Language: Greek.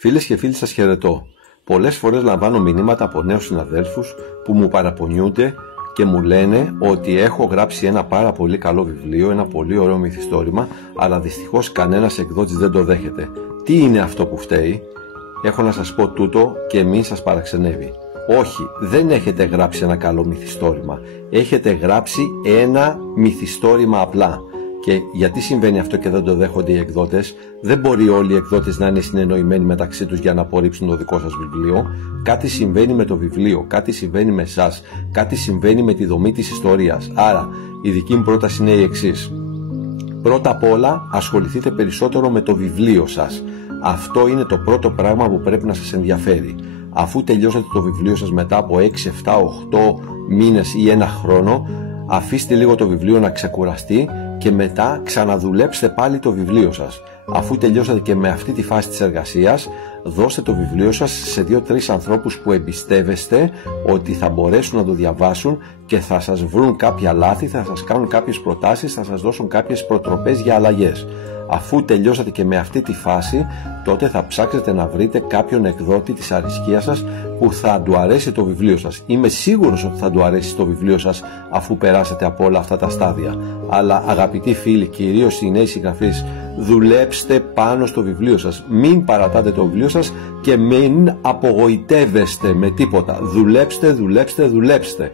Φίλες και φίλοι, σας χαιρετώ. Πολλές φορές λαμβάνω μηνύματα από νέους συναδέλφους που μου παραπονιούνται και μου λένε ότι έχω γράψει ένα πάρα πολύ καλό βιβλίο, ένα πολύ ωραίο μυθιστόρημα, αλλά δυστυχώς κανένας εκδότης δεν το δέχεται. Τι είναι αυτό που φταίει? Έχω να σας πω τούτο και μην σας παραξενεύει. Όχι, δεν έχετε γράψει ένα καλό μυθιστόρημα. Έχετε γράψει ένα μυθιστόρημα απλά. Και γιατί συμβαίνει αυτό και δεν το δέχονται οι εκδότες? Δεν μπορεί όλοι οι εκδότες να είναι συνεννοημένοι μεταξύ τους για να απορρίψουν το δικό σας βιβλίο. Κάτι συμβαίνει με το βιβλίο, κάτι συμβαίνει με εσάς, κάτι συμβαίνει με τη δομή της ιστορίας. Άρα η δική μου πρόταση είναι η εξής. Πρώτα απ' όλα ασχοληθείτε περισσότερο με το βιβλίο σας. Αυτό είναι το πρώτο πράγμα που πρέπει να σας ενδιαφέρει. Αφού τελειώσετε το βιβλίο σας μετά από 6, 7, 8 μήνες ή ένα χρόνο, αφήστε λίγο το βιβλίο να ξεκουραστεί και μετά ξαναδουλέψτε πάλι το βιβλίο σας. Αφού τελειώσατε και με αυτή τη φάση της εργασίας, δώστε το βιβλίο σας σε 2-3 ανθρώπους που εμπιστεύεστε ότι θα μπορέσουν να το διαβάσουν και θα σας βρουν κάποια λάθη, θα σας κάνουν κάποιες προτάσεις, θα σας δώσουν κάποιες προτροπές για αλλαγές. Αφού τελειώσατε και με αυτή τη φάση, τότε θα ψάξετε να βρείτε κάποιον εκδότη της αρισκίας σας που θα του αρέσει το βιβλίο σας. Είμαι σίγουρος ότι θα του αρέσει το βιβλίο σας αφού περάσετε από όλα αυτά τα στάδια. Αλλά αγαπητοί φίλοι, κυρίως οι νέοι συγγραφείς, δουλέψτε πάνω στο βιβλίο σας. Μην παρατάτε το βιβλίο σας και μην απογοητεύεστε με τίποτα. Δουλέψτε, δουλέψτε, δουλέψτε.